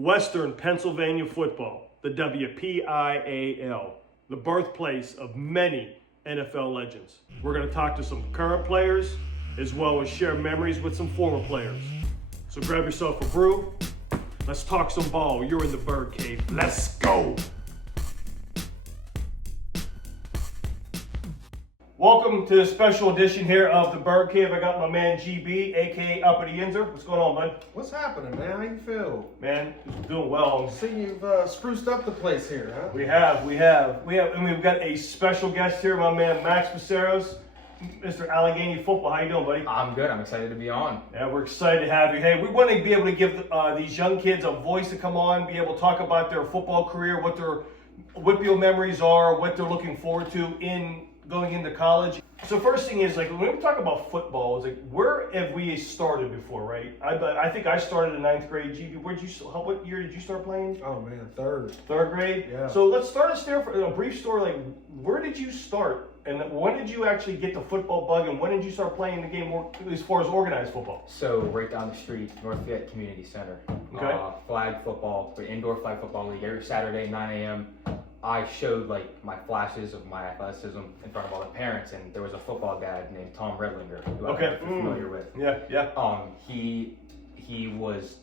Western Pennsylvania football, the WPIAL, the birthplace of many NFL legends. We're going to talk to some current players as well as share memories with some former players. So grab yourself a brew. Let's talk some ball. You're in the Bird Cave. Let's go. Welcome to the special edition here of the Bird Cave. I got my man GB, aka Uppity Yinzer. What's going on, bud? What's happening, man? How you feel? Man, doing well. See, you've spruced up the place here, huh? We have, and we've got a special guest here, my man Max Psaros, Mr. Allegheny Football. How you doing, buddy? I'm good. I'm excited to be on. Yeah, we're excited to have you. Hey, we want to be able to give these young kids a voice to come on, be able to talk about their football career, what their WPIAL memories are, what they're looking forward to in going into college. So first thing is, like, when we talk about football, it's like, where have we started before, right? I think I started in 9th grade. GB, what year did you start playing? Oh man, third. Third grade? Yeah. So let's start us there for a brief story. Like, where did you start? And when did you actually get the football bug? And when did you start playing the game more, as far as organized football? So right down the street, North Fayette Community Center. Okay. Flag football, the indoor flag football league every Saturday, 9 a.m. I showed like my flashes of my athleticism in front of all the parents, and there was a football dad named Tom Redlinger, who I'm familiar with. Yeah. He was,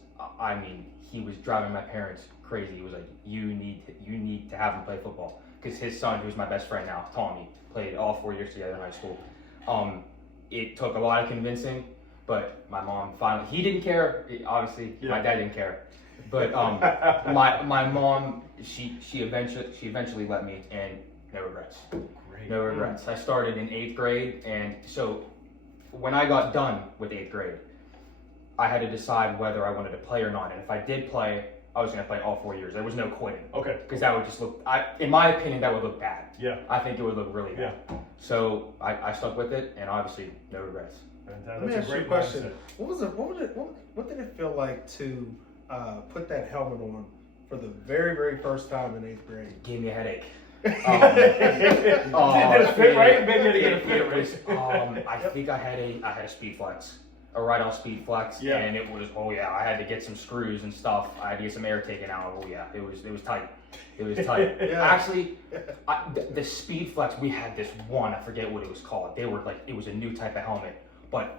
he was driving my parents crazy. He was like, you need to have him play football, because his son, who's my best friend now, Tommy, played all 4 years together in high school. It took a lot of convincing, but my mom finally, he didn't care, obviously, my dad didn't care. But my mom, she eventually let me, and no regrets. Great. No regrets. I started in 8th grade, and so when I got done with 8th grade, I had to decide whether I wanted to play or not. And if I did play, I was going to play all 4 years. There was no quitting. Okay. Because that would just look, in my opinion, that would look bad. Yeah. I think it would look really bad. Yeah. So I stuck with it, and obviously no regrets. Let me ask you a question. What did it feel like to put that helmet on for the very, very first time in 8th grade? Gave me a headache. Did it fit right? Maybe to get a fit right. I think I had a speed flex, a ride-on speed flex, and it was, I had to get some screws and stuff. I had to get some air taken out. It was tight. It was tight. Actually, the speed flex, we had this one. I forget what it was called. They were like, it was a new type of helmet, but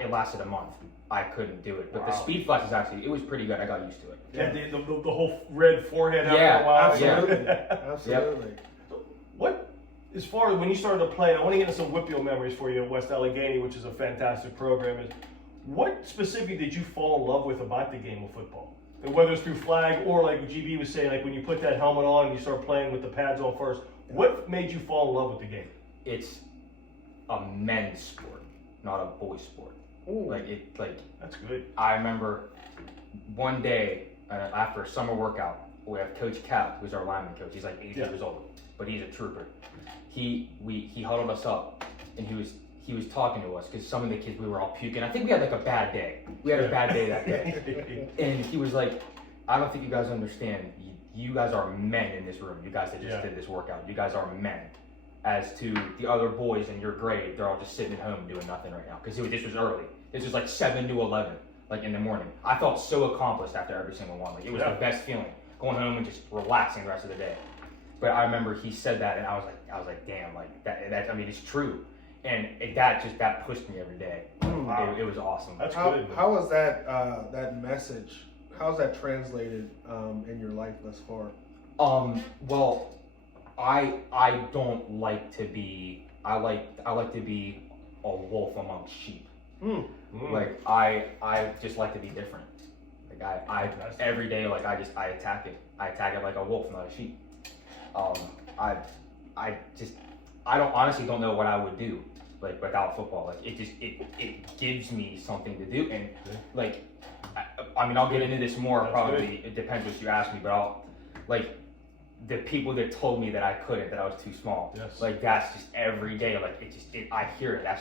it lasted a month. I couldn't do it, but the speed flex is actually, it was pretty good. I got used to it. Yeah, the whole red forehead after a while. Absolutely. Absolutely. Yep. So what, as far as when you started to play, I want to get into some WPIAL memories for you at West Allegheny, which is a fantastic program. Is what specifically did you fall in love with about the game of football? And whether it's through flag or, like GB was saying, like when you put that helmet on and you start playing with the pads on first, what made you fall in love with the game? It's a men's sport, not a boys' sport. Ooh. That's good. I remember one day after a summer workout, we have Coach Cap, who's our lineman coach. He's like 80 years old, but he's a trooper. He huddled us up, and he was talking to us, because some of the kids, we were all puking. I think we had like a bad day. We had a bad day that day, and he was like, "I don't think you guys understand. You guys are men in this room. You guys that just did this workout. You guys are men. As to the other boys in your grade, they're all just sitting at home doing nothing right now." Because this was early. This was like 7 to 11, like in the morning. I felt so accomplished after every single one. Like it was the best feeling, going home and just relaxing the rest of the day. But I remember he said that, and I was like, damn, like that. I mean, it's true, and that pushed me every day. Wow. It was awesome. That's good. How was that message? How's that translated in your life thus far? Well, I don't like to be. I like to be a wolf amongst sheep. Like I just like to be different. Like I every day, like I attack it. I attack it like a wolf, not a sheep. I honestly don't know what I would do like without football. Like it gives me something to do, and like I'll get into this more. Probably it depends what you ask me, but the people that told me that I couldn't, that I was too small. Yes. Like that's just every day. Like I hear it. I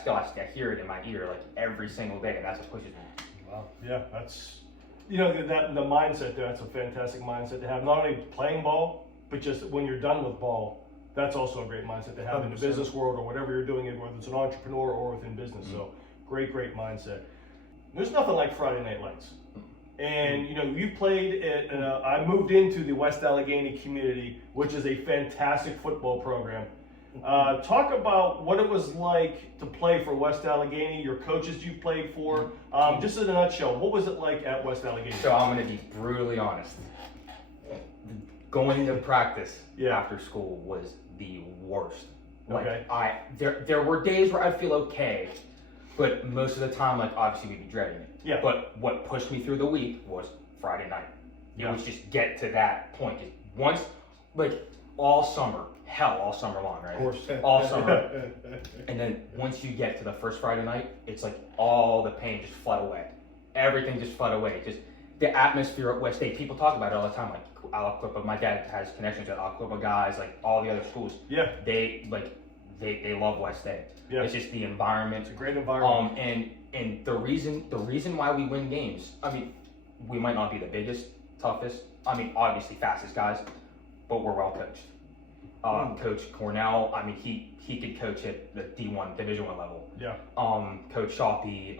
hear it in my ear like every single day, and that's what pushes me. Wow. Yeah, that's the mindset there. That's a fantastic mindset to have. Not only playing ball, but just when you're done with ball, that's also a great mindset to have 100%. In the business world or whatever you're doing, whether it's an entrepreneur or within business. So great mindset. There's nothing like Friday Night Lights. And you've played at. I moved into the West Allegheny community, which is a fantastic football program. Talk about what it was like to play for West Allegheny, your coaches you played for. Just in a nutshell, what was it like at West Allegheny? So I'm going to be brutally honest. Going to practice after school was the worst. Like, Okay. There were days where I'd feel okay, but most of the time, like, obviously we'd be dreading it. Yeah. But what pushed me through the week was Friday night. It was just get to that point. Once, like, all summer long, right? Of course. All summer. And then once you get to the first Friday night, it's like all the pain just fled away. Everything just fled away. Just the atmosphere at West State. People talk about it all the time. Like Aliquippa, my dad has connections with Aliquippa guys. Like all the other schools. Yeah. They love West State. Yeah. It's just the environment. It's a great environment. And the reason why we win games. I mean, we might not be the biggest, toughest. I mean, obviously fastest guys, but we're well coached. Coach Cornell, I mean, he could coach at the D1 Division I level. Yeah. Coach Shoppy,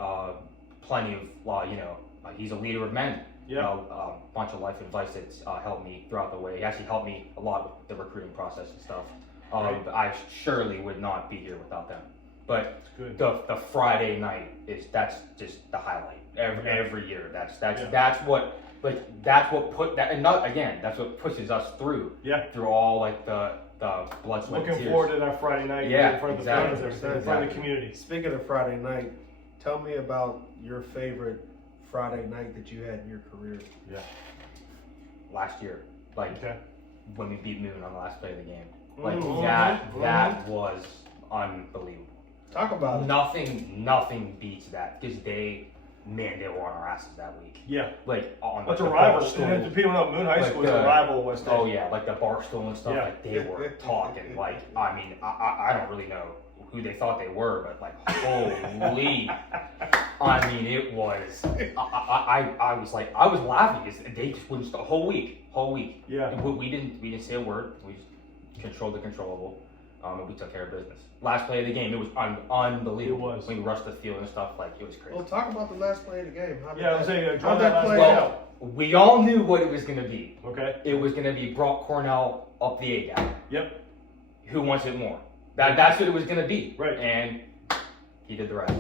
plenty of he's a leader of men. Yeah. A bunch of life advice that's helped me throughout the way. He actually helped me a lot with the recruiting process and stuff. Right. I surely would not be here without them. But Good. the Friday night that's just the highlight every year. That's what put that, and not again. That's what pushes us through. Yeah. Through all like the blood, sweat, and Looking tears. forward to that Friday night Yeah, in front of exactly. the fans, in front of the community. Speaking of Friday night, tell me about your favorite Friday night that you had in your career. Yeah. Last year, like Okay. when we beat Moon on the last play of the game, like Mhm. that was unbelievable. Talk about it. Nothing beats that because they were on our asses that week. Yeah. Like on What's the a rival? Barstool. And to people know, Moon High Like School is a the- rival of West State. Oh yeah, like the Barstool and stuff. Yeah. Like they were talking. Like I mean, I don't really know who they thought they were, but like holy, I mean it was. I was like I was laughing because they just wouldn't stop whole week. Yeah. And we didn't say a word. We just controlled the controllable. And we took care of business. Last play of the game, it was unbelievable. It was. We rushed the field and stuff, like it was crazy. Well, talk about the last play of the game. Yeah, I was saying, draw how'd that that last play play out? out. We all knew what it was going to be. Okay. It was going to be Brock Cornell up the A gap. Yep. Who wants it more? That's what it was going to be. Right. And he did the rest.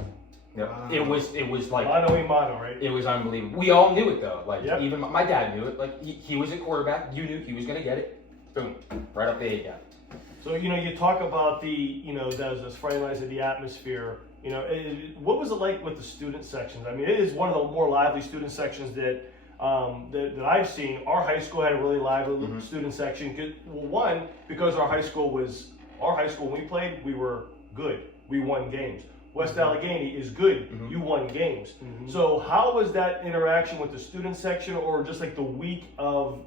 Yep. Wow. It was like Mano y mano, right? it was unbelievable. We all knew it though. Like Yep. even my dad knew it. Like he was a quarterback. You knew he was going to get it. Boom, right up the A gap. So, you talk about those Friday nights of the atmosphere. What was it like with the student sections? I mean, it is one of the more lively student sections that I've seen. Our high school had a really lively student section. One, because our high school when we played, we were good. We won games. West Allegheny is good. You won games. So how was that interaction with the student section, or just like the week of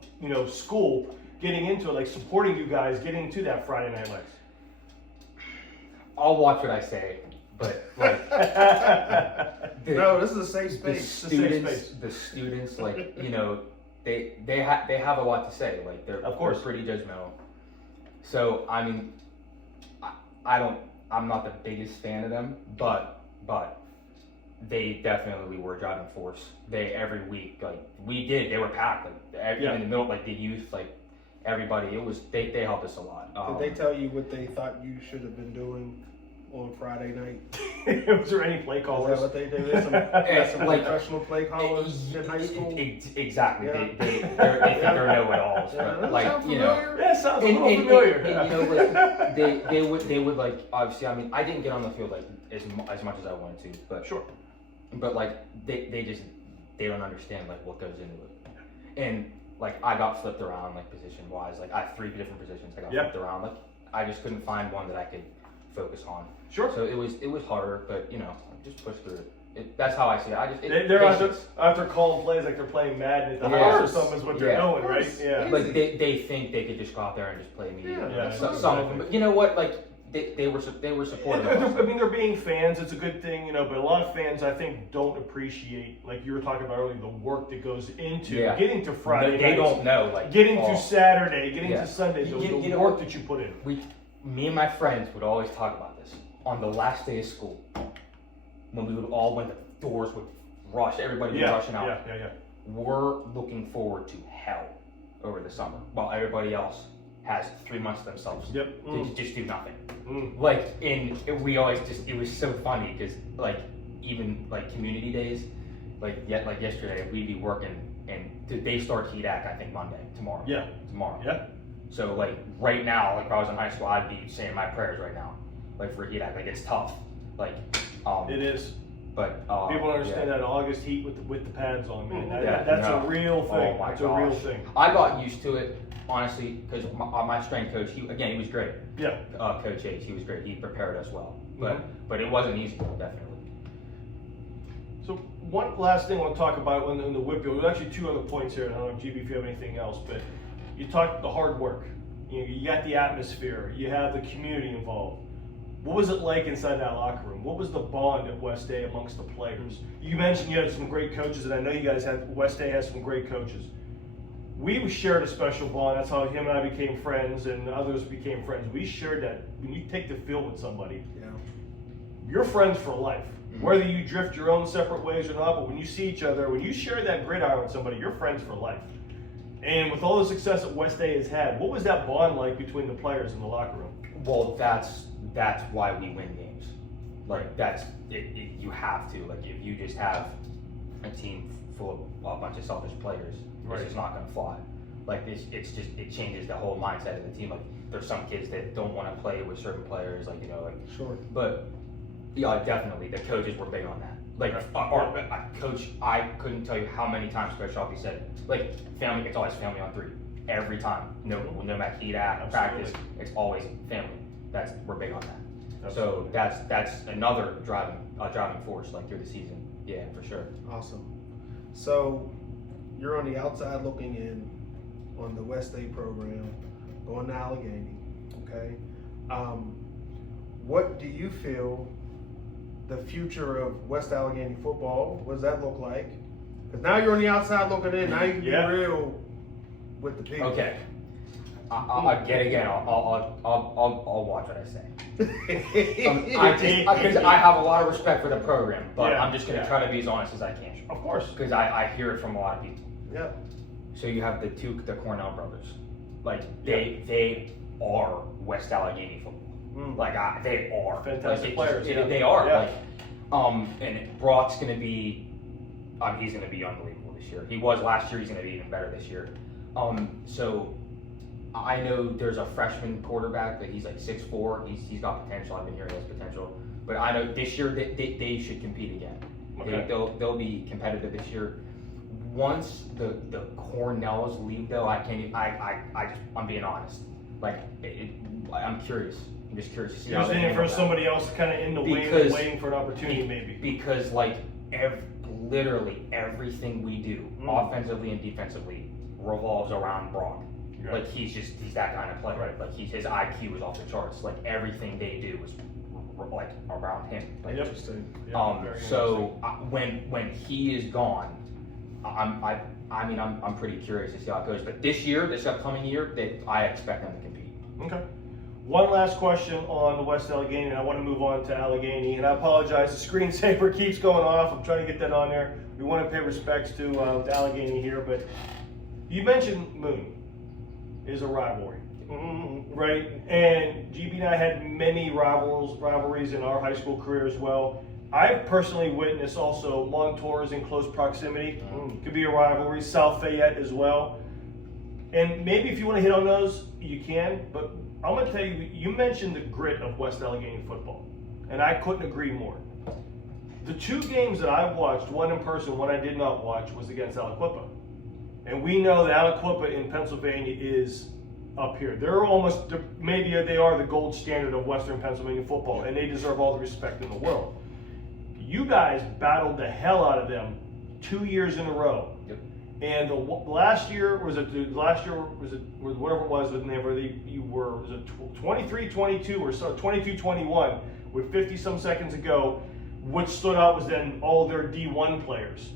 school? Getting into it, like supporting you guys, getting to that Friday night lights. I'll watch what I say, but like No, this is a safe the space. students, like they have a lot to say. Like they're Of course. they're pretty judgmental. So I mean, I'm not the biggest fan of them, but they definitely were a driving force. Every week, like they were packed. Like in the middle, like the youth, like everybody. It was they helped us a lot. Did they tell you what they thought you should have been doing on Friday night? Was there any play Is callers? that what they did? Some Like- professional play callers in high school? Exactly. Yeah. They think they're know-it-alls, Yeah, but that like sounds you know. familiar. Yeah, sounds a And, little and, familiar. and, like they would like obviously. I mean, I didn't get on the field like as much as I wanted to, but Sure. But like they don't understand like what goes into it, and like I got flipped around like position wise. Like I have 3 different positions. I got flipped around. Like I just couldn't find one that I could focus on. Sure. So it was harder, but just push through it. That's how I see it. They're patience. after calling plays like they're playing Madden at the Yeah. house or something is what they're Yeah. doing, right? Of course. Yeah. Like they think they could just go out there and just play me. Yeah, Some of them, but you know what? Like they were supportive. of us. I mean, they're being fans. It's a good thing, but a lot of fans, I think, don't appreciate, like you were talking about earlier, the work that goes into getting to Friday They nights, don't know, like getting oh. to Saturday, getting Yeah. to Sunday, You the know work what? that you put in. Me and my friends would always talk about this on the last day of school when we would all when the doors would rush, everybody would be rushing out. Yeah. we're looking forward to hell over the summer, while everybody else has 3 months to themselves. Yep. To just do nothing. Mm. Like, we always just, it was so funny because, like, even like community days, like yesterday, we'd be working and they start HEDAC, I think tomorrow. Yeah. Tomorrow. Yeah. So like right now, like if I was in high school, I'd be saying my prayers right now, like for HEDAC. Like it's tough. Like It is. But People understand that August heat with the pads on, man. That's no. a real thing. Oh my It's a real gosh. thing. I got used to it honestly because my strength coach, he was great. Yeah. Coach H, he was great. He prepared us well, Mhm. but it wasn't easy, definitely. So one last thing I want to talk about in the WPIAL, there's actually two other points here. I don't know, GB, if you have anything else, but you talked the hard work. You got the atmosphere. You have the community involved. What was it like inside that locker room? What was the bond at West A amongst the players? You mentioned you had some great coaches, and I know you guys West A has some great coaches. We shared a special bond. That's how him and I became friends, and others became friends. We shared that when you take the field with somebody, you're friends for life. Whether you drift your own separate ways or not, but when you see each other, when you share that gridiron with somebody, you're friends for life. And with all the success that West A has had, what was that bond like between the players in the locker room? Well, that's why we win games. Like you have to. Like if you just have a team full of a bunch of selfish players, Right. it's just not going to fly. Like it changes the whole mindset of the team. Like there's some kids that don't want to play with certain players. Like Sure. But yeah, definitely the coaches were big on that. Like our coach, I couldn't tell you how many times Coach Shelby said, like family. It's always family on three. Every time. No matter HEDAC, practice, it's always family. We're big on that. Absolutely. So that's another driving force like through the season. Yeah, for sure. Awesome. So you're on the outside looking in on the West A program, going to Allegheny. Okay. What do you feel the future of West Allegheny football? What does that look like? Because now you're on the outside looking in. Now you can be real with the people. Okay. I'll watch what I say. Because I have a lot of respect for the program, but I'm just going to try to be as honest as I can. Of course. Because I hear it from a lot of people. Yeah. So you have the Cornell brothers. Like they are West Allegheny football. Like they are Fantastic players. They are. Yeah. And Brock's going to be. He's going to be unbelievable this year. He was last year. He's going to be even better this year. So I know there's a freshman quarterback that he's like 6'4". He's got potential. I've been hearing he has potential. But I know this year they should compete again. Okay. They'll be competitive this year. Once the Cornells leave, though, I'm being honest. Like I'm curious. I'm just curious to see. You're how they saying handle for that. somebody else kind of in the wing, waiting for an opportunity, maybe. Because like literally everything we do, offensively and defensively, revolves around Brock. Right. Like he's that kind of player. Right. Like his IQ is off the charts. Like everything they do is like around him. Like, Interesting. So when he is gone, I'm pretty curious to see how it goes. But this upcoming year, I expect them to compete. Okay. One last question on the West Allegheny, and I want to move on to Allegheny. And I apologize, the screensaver keeps going off. I'm trying to get that on there. We want to pay respects to Allegheny here, but you mentioned Moon is a rivalry, right? And GB and I had many rivalries in our high school career as well. I've personally witnessed also Montours in close proximity. Could be a rivalry. South Fayette as well. And maybe if you want to hit on those, you can. But I'm going to tell you, you mentioned the grit of West Allegheny football. And I couldn't agree more. The two games that I watched, one in person, one I did not watch, was against Aliquippa. And we know that Aliquippa in Pennsylvania is up here. They are the gold standard of Western Pennsylvania football, and they deserve all the respect in the world. You guys battled the hell out of them 2 years in a row. Yep. And last year was it whatever it was whenever you were 23-22 or so 22-21 with 50 some seconds to go. What stood out was then all their D1 players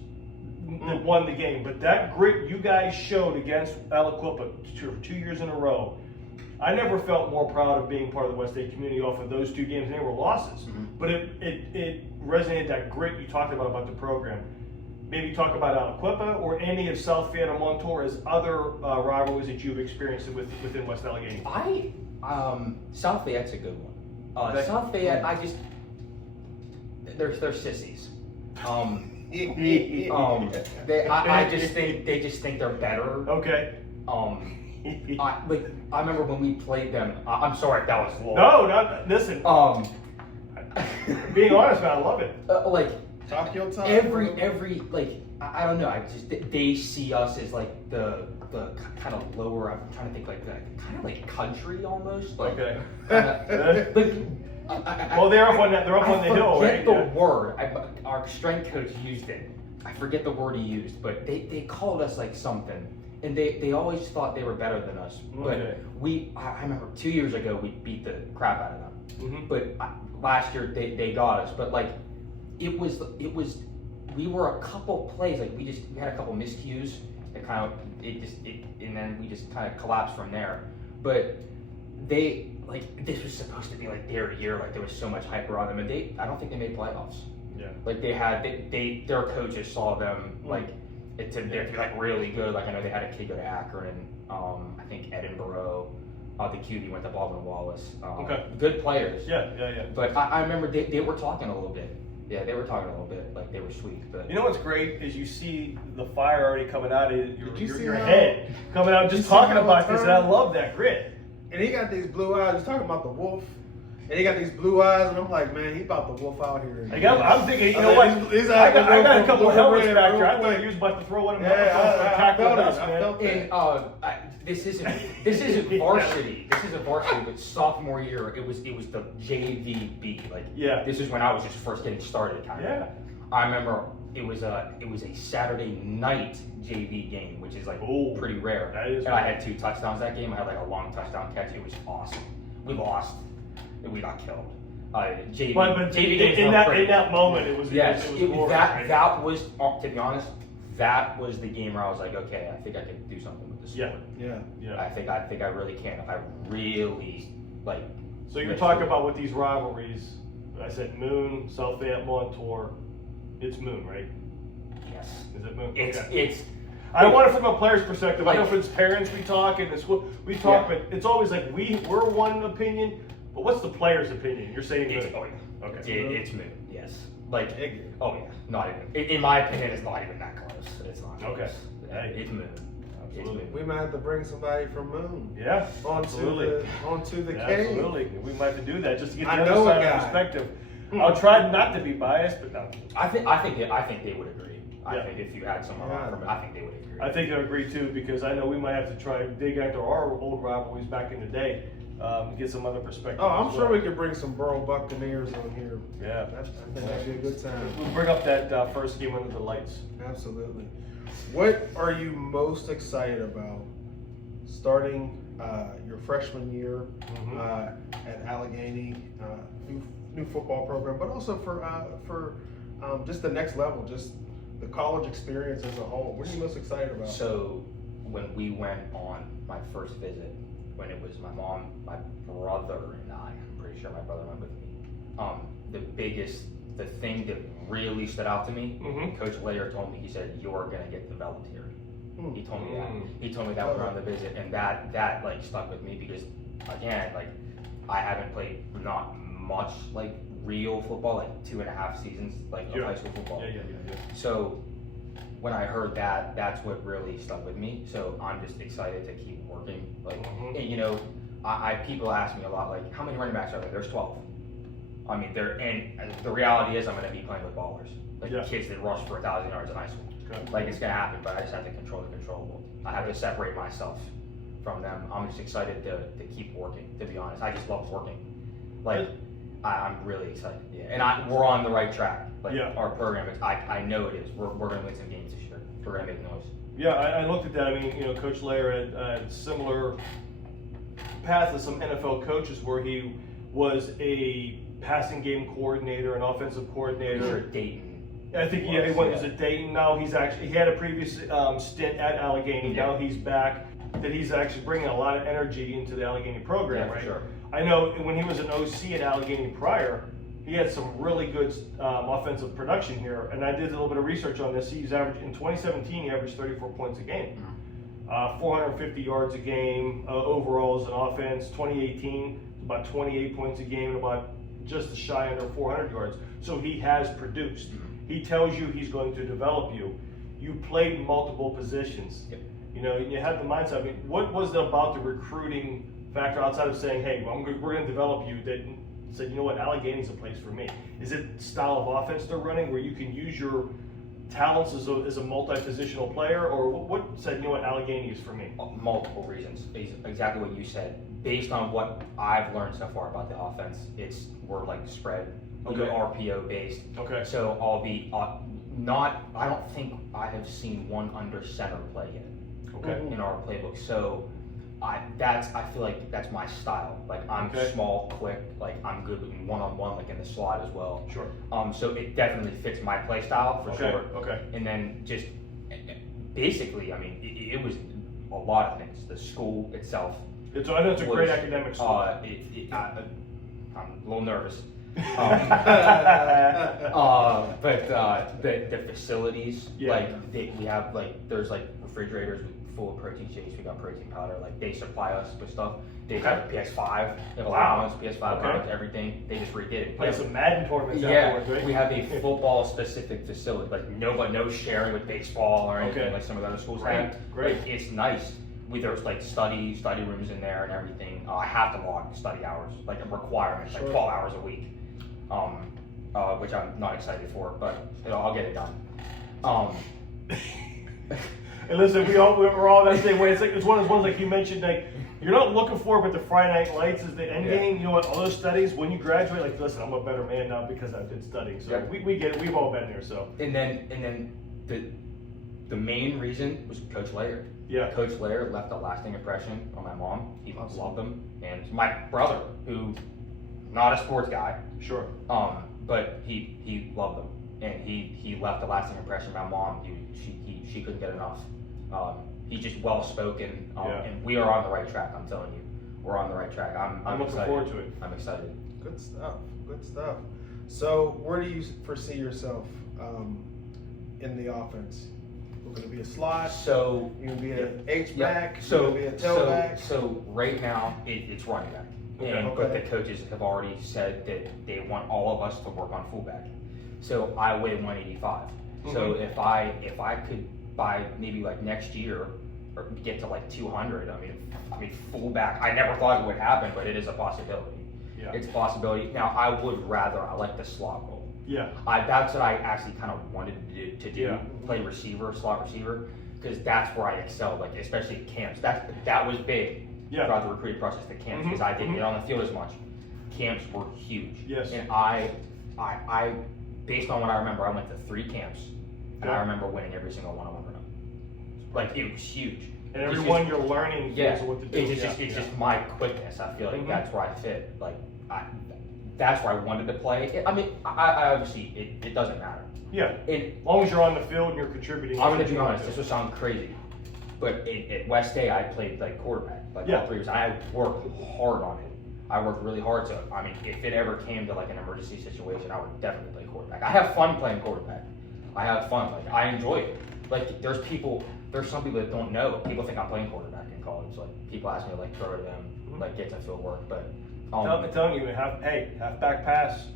that won the game. But that grit you guys showed against Aliquippa 2 years in a row, I never felt more proud of being part of the West State community off of those two games. And they were losses, but it resonated, that grit you talked about the program. maybe talk about Aliquippa or any of South Fayette or Montour as other rivalries that you've experienced within West Allegheny. South Fayette's a good one. South Fayette, they're sissies. I just think they just think they're better. Okay. I remember when we played them. I'm sorry if that was long. No, listen. Being honest, man, I love it. Talk your talk. Every I don't know. They see us as like the kind of lower. I'm trying to think like that, kind of like country almost. Like, Okay. Well, they're up on the hill, right? I forget the word. Our strength coach used it. I forget the word he used, but they called us like something, and they always thought they were better than us. Okay. But I remember 2 years ago we beat the crap out of them. Mm-hmm. But last year they got us. But like it was we were a couple plays like we had a couple miscues that kind of and then we just kind of collapsed from there. But they this was supposed to be like their year, like there was so much hype around them, and I don't think they made playoffs. Yeah. Like their coaches saw them like to be like really good. Like I know they had a kid go to Akron, I think Edinburgh. The QB went to Baldwin Wallace. Okay. Good players. Yeah. But I remember they were talking a little bit. Yeah, they were talking a little bit, like they were sweet. But You know what's great is you see the fire already coming out of your how- head, coming out just see talking how about it this, and turned? I love that grit. And he got these blue eyes. He's talking about the wolf. And he got these blue eyes, and I'm like, man, he about the wolf out here. I'm thinking, you know what? He's I got a couple blue of helmets red back real there. I thought quick. he was about to throw one of them. Yeah, I felt it. us, I man. felt it. And this isn't varsity. This isn't varsity, but sophomore year it was the JVB. Like this is when I was just first getting started, kind of. Yeah. I remember it was a Saturday night JV game, which is like pretty rare. That is and I had 2 touchdowns that game. I had like a long touchdown catch. It was awesome. We lost, and we got killed. JV, But JV games in weren't pretty. that moment, it was Yes, it was glorious, right? that was to be honest, that was the game where I was like, okay, I think I can do something with this sport. Yeah. I think I really can if I really like. So you're talking about with these rivalries. I said Moon, South Fayette, Montour. It's Moon, right? Yes. Is it Moon? It's Okay. it's. I don't want it from a player's perspective. I know Like- if it's parents we talk and the school we talk, but it's always like we're one opinion. But what's the player's opinion? You're saying It's, Moon. oh yeah. Okay. It's Moon. Yes. Like. Iggy. Oh yeah. Not even. In my opinion, it's not even that close. It's not. Okay. Close. Hey. It's Moon. Absolutely. We might have to bring somebody from Moon Yeah. Absolutely. onto the Yeah, cave. absolutely. We might have to do that just to get I the know other a side of guy. perspective. I'll try not to be biased, but no. I think they would agree. I think if you had someone from it, I think they would agree. I think they'll agree too, because I know we might have to try to dig into our old rivalries back in the day, get some other perspective. Oh, I'm as sure well. we could bring some Borough Buccaneers on here. Yeah. I think that'd be a good time. We'll bring up that first game under the lights. Absolutely. What are you most excited about starting your freshman year at Allegheny, new football program, but also for just the next level, just the college experience as a whole? What are you most excited about? So when we went on my first visit, when it was my mom, my brother, and I'm pretty sure my brother went with me. The thing that really stood out to me, Coach Layer told me, he said, "You're gonna get developed here." He told me that. He told me that when we were on the visit, and that like stuck with me because, again, like I haven't played not much like real football, like 2.5 seasons like of high school football. Yeah. So when I heard that, that's what really stuck with me. So I'm just excited to keep working. Like, and, you know, people ask me a lot, like, how many running backs are there? There's 12. I mean, and the reality is I'm going to be playing with ballers, like kids that rush for 1,000 yards in high school. Okay. Like, it's going to happen, but I just have to control the controllable. I have to separate myself from them. I'm just excited to keep working, to be honest. I just love working. Like, I'm really excited. Yeah. And we're on the right track. Like, our program is, I know it is. We're going to win some games this year. We're going to make noise. Yeah, I looked at that. I mean, you know, Coach Lair had a similar path as some NFL coaches where he was a passing game coordinator, an offensive coordinator. Sure, Dayton. I think he went as a Dayton. Now he had a previous stint at Allegheny. Now he's back. That he's actually bringing a lot of energy into the Allegheny program, right? Sure. I know when he was an OC at Allegheny prior, he had some really good offensive production here. And I did a little bit of research on this. He's averaged in 2017. He averaged 34 points a game, 450 yards a game overall as an offense. 2018, about 28 points a game and about just shy under 400 yards. So he has produced. He tells you he's going to develop you. You played multiple positions. Yep. You know, you had the mindset. I mean, what was it about the recruiting factor outside of saying, hey, we're going to develop you, that said, you know what, Allegheny's a place for me? Is it style of offense they're running where you can use your talents as a multi-positional player, or what said, you know what, Allegheny is for me? Multiple reasons. Exactly what you said. Based on what I've learned so far about the offense, we're like spread. We go RPO based. Okay. So I'll be I don't think I have seen one under center play yet. Okay. In our playbook. So I feel like that's my style. Like I'm small, quick, like I'm good in one-on-one, like in the slot as well. Sure. So it definitely fits my play style for sure. Okay. And then just basically, I mean, it was a lot of things. The school itself. I know it's a great academic school. I'm a little nervous. But the facilities, like we have there's like refrigerators full of protein shakes. We got protein powder. Like they supply us with stuff. They have PS5. They have allowance, PS5 allowance, everything. They just redid it. Play some Madden tournaments afterwards, right? We have a football specific facility. Like no sharing with baseball or anything like some of the other schools have. Great. Like, it's nice. There's like study rooms in there and everything. I have to log study hours, like a requirement, like 12 hours a week, which I'm not excited for, but I'll get it done. And listen, we're all that same way. It's one of those ones like you mentioned, like you're not looking for, but the Friday Night Lights is the end game. You know what? All those studies, when you graduate, like listen, I'm a better man now because I've been studying. So we get it. We've all been there. So and then the main reason was Coach Laird. Yeah. Coach Laird left a lasting impression on my mom. He loved him, and my brother, who not a sports guy. Sure. But he loved him, and he left a lasting impression on my mom. She couldn't get enough. He's just well spoken, and we are on the right track. I'm telling you, we're on the right track. I'm looking excited. forward to it. I'm excited. Good stuff. Good stuff. So, where do you foresee yourself in the offense? You're going to be a slot. So you're going to be an H-back. So you're going to be a tailback. So right now it's running back. But the coaches have already said that they want all of us to work on fullback. So I weigh 185. So if I could by maybe like next year or get to like 200, I mean fullback. I never thought it would happen, but it is a possibility. Yeah. It's a possibility. Now I like the slot role. Yeah. That's what I actually kind of wanted to do. Play receiver, slot receiver, because that's where I excelled. Like especially at camps. That was big. Throughout the recruiting process, the camps, because I didn't get on the field as much. Camps were huge. Yes. And I based on what I remember, I went to 3 camps, and I remember winning every single one of them. Like it was huge. And everyone you're learning what to do. It's just my quickness. I feel like that's where I fit. Like that's where I wanted to play. I obviously it doesn't matter. Yeah. As long as you're on the field and you're contributing. I'm gonna be honest. This will sound crazy, but at West A, I played like quarterback, all 3 years. I worked hard on it. I worked really hard. So if it ever came to like an emergency situation, I would definitely play quarterback. I have fun playing quarterback. I have fun. Like I enjoy it. Like there's some people that don't know. People think I'm playing quarterback in college. Like people ask me to like throw to them, like get them to work. But I'm telling you, half back pass.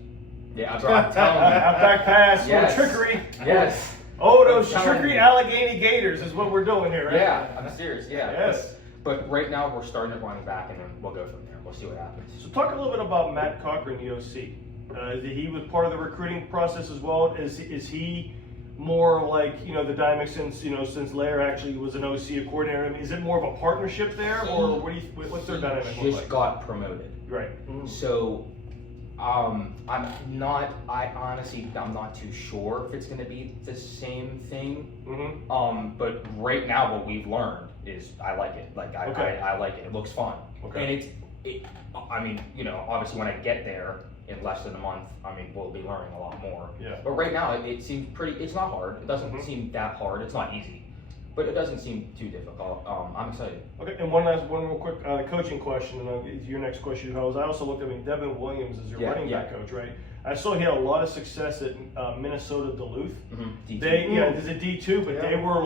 Yeah, I'm telling you, half back pass. Yes. Trickery. Yes. Oh, those trickery Allegheny Gators is what we're doing here, right? Yeah, I'm serious. Yeah. Yes. But right now we're starting at running back, and then we'll go from there. We'll see what happens. So talk a little bit about Matt Cochran, the OC. He was part of the recruiting process as well. Is he more like the dynamic since Lair actually was an OC, a coordinator? I mean, is it more of a partnership there, or what's their dynamic look like? Just got promoted. Right. So I'm not too sure if it's going to be the same thing. But right now what we've learned is I like it. Like I like it. It looks fun. And obviously when I get there in less than a month, we'll be learning a lot more. Yeah. But right now it seems pretty. It's not hard. It doesn't seem that hard. It's not easy. but it doesn't seem too difficult. I'm excited. Okay, and one real quick coaching question, and I'll get to your next question. I also looked at Devin Williams is your running back coach, right? I saw he had a lot of success at Minnesota Duluth. D2. There's a D2, but they were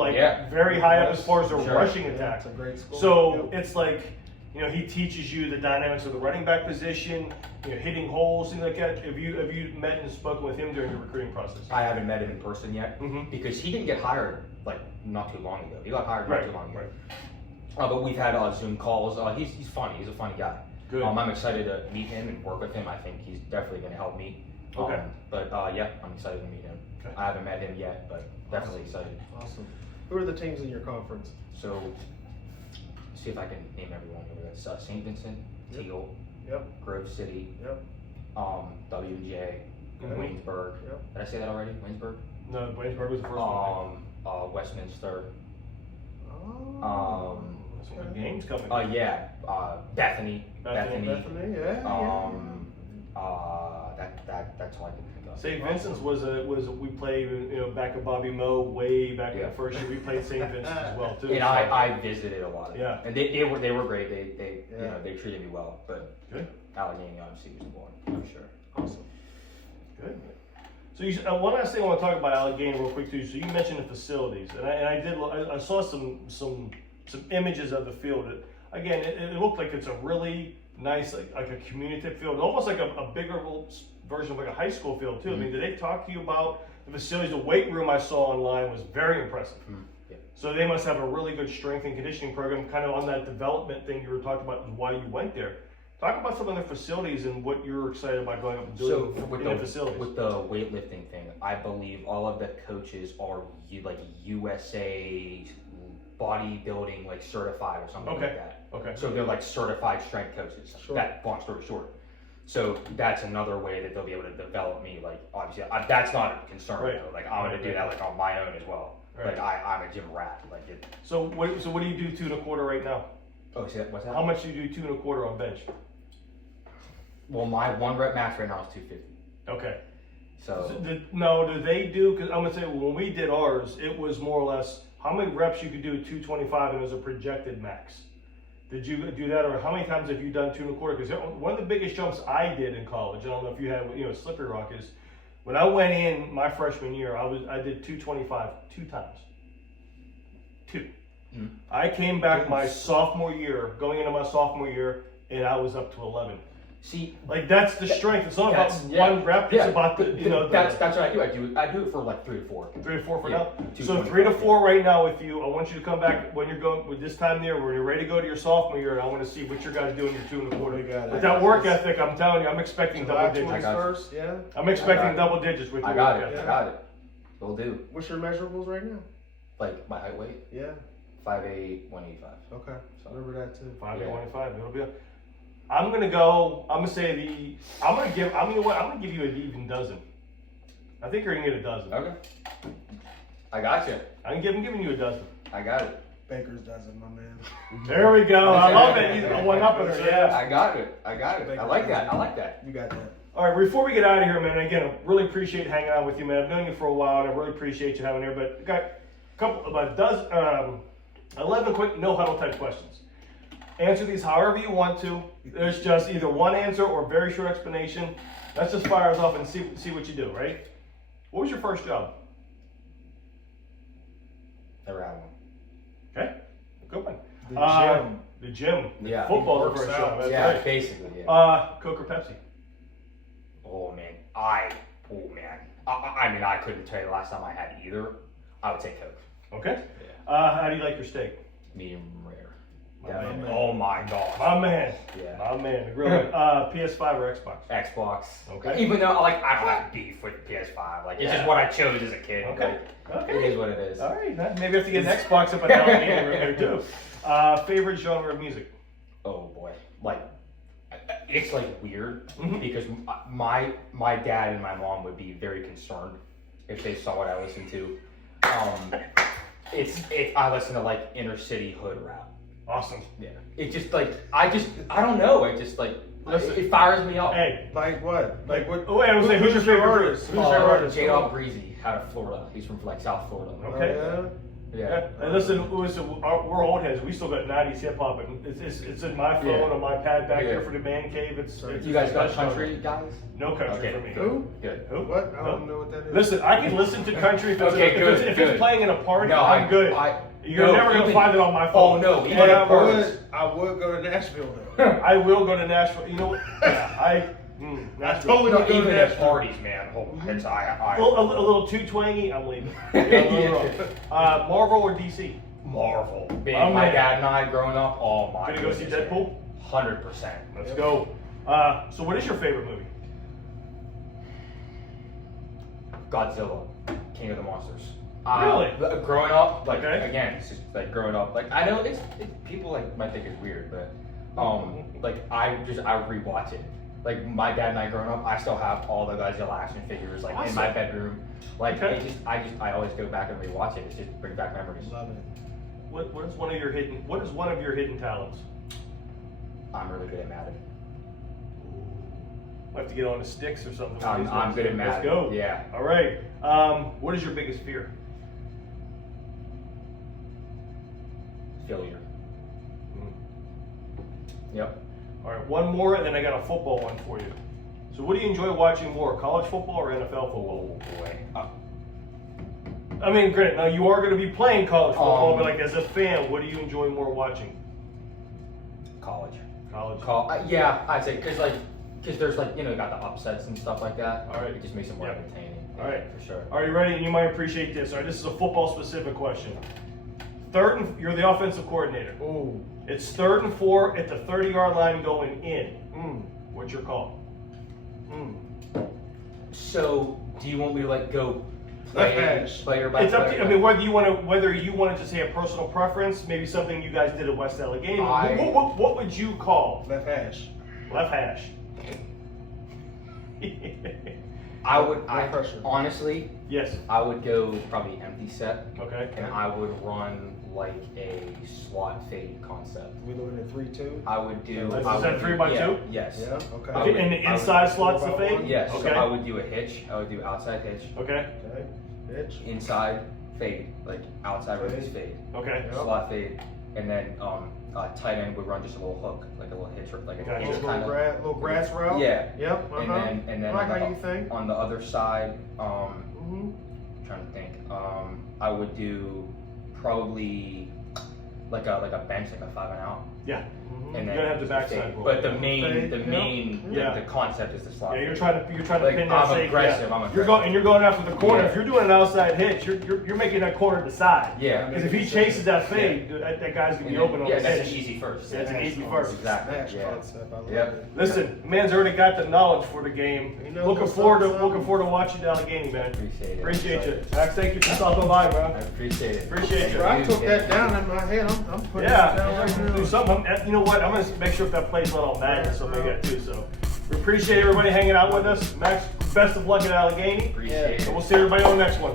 very high up as far as their rushing attack. It's a great school. So it's like, he teaches you the dynamics of the running back position, hitting holes, things like that. Have you met and spoken with him during the recruiting process? I haven't met him in person yet because he didn't get hired not too long ago. He got hired not too long ago. Right. But we've had Zoom calls. He's funny. He's a funny guy. Good. I'm excited to meet him and work with him. I think he's definitely going to help me. Okay. But I'm excited to meet him. Okay. I haven't met him yet, but definitely excited. Awesome. Who are the teams in your conference? So, see if I can name everyone over there. St. Vincent, Teal, Grove City, W&J, Waynesburg. Did I say that already? Waynesburg? No, Waynesburg was the first one. Westminster. That's when the game's coming. Bethany. Bethany, yeah. That's all I can think of. St. Vincent's was we played back at Bobby Moe way back in the first year. We played St. Vincent's as well too. And I visited a lot. Yeah. And they were great. They treated me well. But good. Allegheny obviously was one for sure. Awesome. Good. So one last thing I want to talk about Allegheny real quick too. So you mentioned the facilities, and I saw some images of the field. Again, it looked like it's a really nice like a community field, almost like a bigger version of like a high school field too. I mean, did they talk to you about the facilities? The weight room I saw online was very impressive. Yeah. So they must have a really good strength and conditioning program, kind of on that development thing you were talking about, why you went there. Talk about some of the facilities and what you're excited about going up and doing in the facilities. With the weightlifting thing, I believe all of the coaches are USA bodybuilding certified or something like that. Okay. So they're certified strength coaches. Sure. That long story short. So that's another way that they'll be able to develop me. Obviously, that's not a concern. Right. Though. I'm going to do that on my own as well. Right. I'm a gym rat. So what do you do 2.25 right now? Oh, see what's that? How much do you do 2.25 on bench? Well, my 1 rep max right now is 250. Okay. So do they do? Because I'm gonna say when we did ours, it was more or less how many reps you could do at 225, and it was a projected max. Did you do that, or how many times have you done 2.25? Because one of the biggest jumps I did in college, I don't know if you had, Slippery Rock, is when I went in my freshman year, I did 225 two times. I came back my sophomore year, going into my sophomore year, and I was up to 11. see, That's the strength. It's not about one rep. It's about that's what I do. I do it for 3 to 4. 3 to 4 for now. 2 So 3 to 4 right now with you. I want you to come back when you're going with this time there, when you're ready to go to your sophomore year, and I want to see what your guys do in your 2.25. With that work ethic, I'm telling you, I'm expecting double digits. First, yeah. I'm expecting double digits with you. I got it. Will do. What's your measurables right now? My height weight? Yeah. 5'8", 185. Okay. So remember that too. 5'8", It'll be. I'm gonna go. I'm gonna say I'm gonna give you an even dozen. I think you're gonna get a dozen. Okay. I got you. I'm giving you a dozen. I got it. Baker's dozen, my man. There we go. I love it. He's a one-upper. Yeah. I got it. I like that. You got that. All right, before we get out of here, man, again, I really appreciate hanging out with you, man. I've known you for a while, and I really appreciate you having here. But I got a couple, about 11 quick no-huddle type questions. Answer these however you want to. There's just either one answer or very short explanation. Let's just fire us off and see what you do, right? What was your first job? Never had one. Okay, good one. The gym. The gym. Yeah. Football the first job. That's Yeah, right. basically. Yeah. Coke or Pepsi? Oh man, I mean, I couldn't tell you the last time I had either. I would say Coke. Okay. Yeah. How do you like your steak? Medium rare. Man. Oh my god. My man. Yeah. My man. Really. PS5 or Xbox? Xbox. Okay. Even though I don't have beef with the PS5. It's just what I chose as a kid. Okay. It is what it is. All right. Maybe I have to get an Xbox up and down there too. Favorite genre of music? Oh boy. It's weird Mhm. because my dad and my mom would be very concerned if they saw what I listened to. I listen to inner city hood rap. Awesome. Yeah. It just I don't know. It just it fires me up. Hey. Like what? Like what? Oh, wait, I was saying, who's your favorite artist? Who's your favorite artist? J-Dog Breezy out of Florida. He's from South Florida. Okay. Oh, Yeah. And listen, we're old heads. We still got 90s hip hop, and it's in my phone on my pad back there for the man cave. It's You guys got country guys? No country Okay. for me. Who? Good. Who? What? I don't know what that is. Listen, I can listen to country if it's, Okay, good, if good. it's playing in a party. No, I'm good. You're never gonna find it on my phone. Oh no, But even at parties. I would go to Nashville though. I will go to Nashville. You know what? Yeah, I Nashville. totally No, would go to even at Nashville. parties, man. It's A little too twangy. I'm leaving. Marvel or DC? Marvel. Being Oh, my man. dad and I growing up, oh my. Gonna go see Deadpool? 100%. Let's go. So what is your favorite movie? Godzilla, King of the Monsters. Really? Growing up, like Okay. again, it's just like growing up. Like I know it's people like might think it's weird, but like I rewatch it. Like my dad and I growing up, I still have all the Godzilla action figures like in my Awesome. bedroom. Like Okay. I always go back and rewatch it. It just brings back memories. Love it. What is one of your hidden talents? I'm really good at Madden. I have to get on the sticks or something. I'm good at Madden. Let's go. Yeah. All right. What is your biggest fear? Failure. Yep. All right, one more, and then I got a football one for you. So, what do you enjoy watching more, college football or NFL football? Oh boy. I mean, granted, now you are going to be playing college football, Um, but like as a fan, what do you enjoy more watching? College. College. Yeah, I'd say because there's like you got the upsets and stuff like that. All right. It just makes it more Yeah. entertaining. All right. For sure. Are you ready? And you might appreciate this. All right, this is a football specific question. You're the offensive coordinator. Ooh. It's 3rd and 4 at the 30-yard line going in. What's your call? So, do you want me to like go Left play, hash. player by It's up to player? you. I mean, whether you want to just say a personal preference, maybe something you guys did at West Allegheny. What would you call Left hash. left hash? No pressure. Honestly, Yes. I would go probably empty set, Okay. and I would run like a slot fade concept. We looking at 3-2. I would do. Is I that would 3 by do- 2? Yes. Yeah. Okay. I would- And the I would- inside slots the 4 by fade? 1? Yes. Okay. So I would do a hitch. I would do outside hitch, Okay. Okay. Bitch. inside fade, like outside Fade. release fade, Okay. Yep. slot fade, and then tight end would run just a little hook, like a little hitch, like a Gotcha. hitch kind of. Little grass route. Yeah. Yep. And then I like on, how you think. on the other side, Mm-hmm. trying to think, I would do probably like a bench, like a 5 and out. Yeah. And You then gotta have the backside fade. roll. But the main, Yeah. the concept is the slot. Yeah, you're fade. trying to Like, pin that I'm safe. aggressive, Yeah. I'm You're going after the corner. Yeah. If you're doing an outside hitch, you're making that corner decide. Yeah. Because if he chases that fade, that guy's gonna be open on Yeah, the that's hitch. an easy first. That's an easy Smash first. Exactly. Smash Yeah. concept. I love Yep. it. Listen, man's already got the knowledge for the game. He knows Looking what's forward up, to watching the Allegheny, man. Appreciate it. Appreciate you. Excited. Max, thank you for stopping by, bro. I appreciate it. Appreciate you. Bro, I took that down in my head. I'm putting it down right Yeah, now. do something. You know what? I'm gonna make sure if that plays not on Madden or something like that too. So we appreciate everybody hanging out with us. Max, best of luck at Allegheny, Appreciate and it. we'll see everybody on the next one.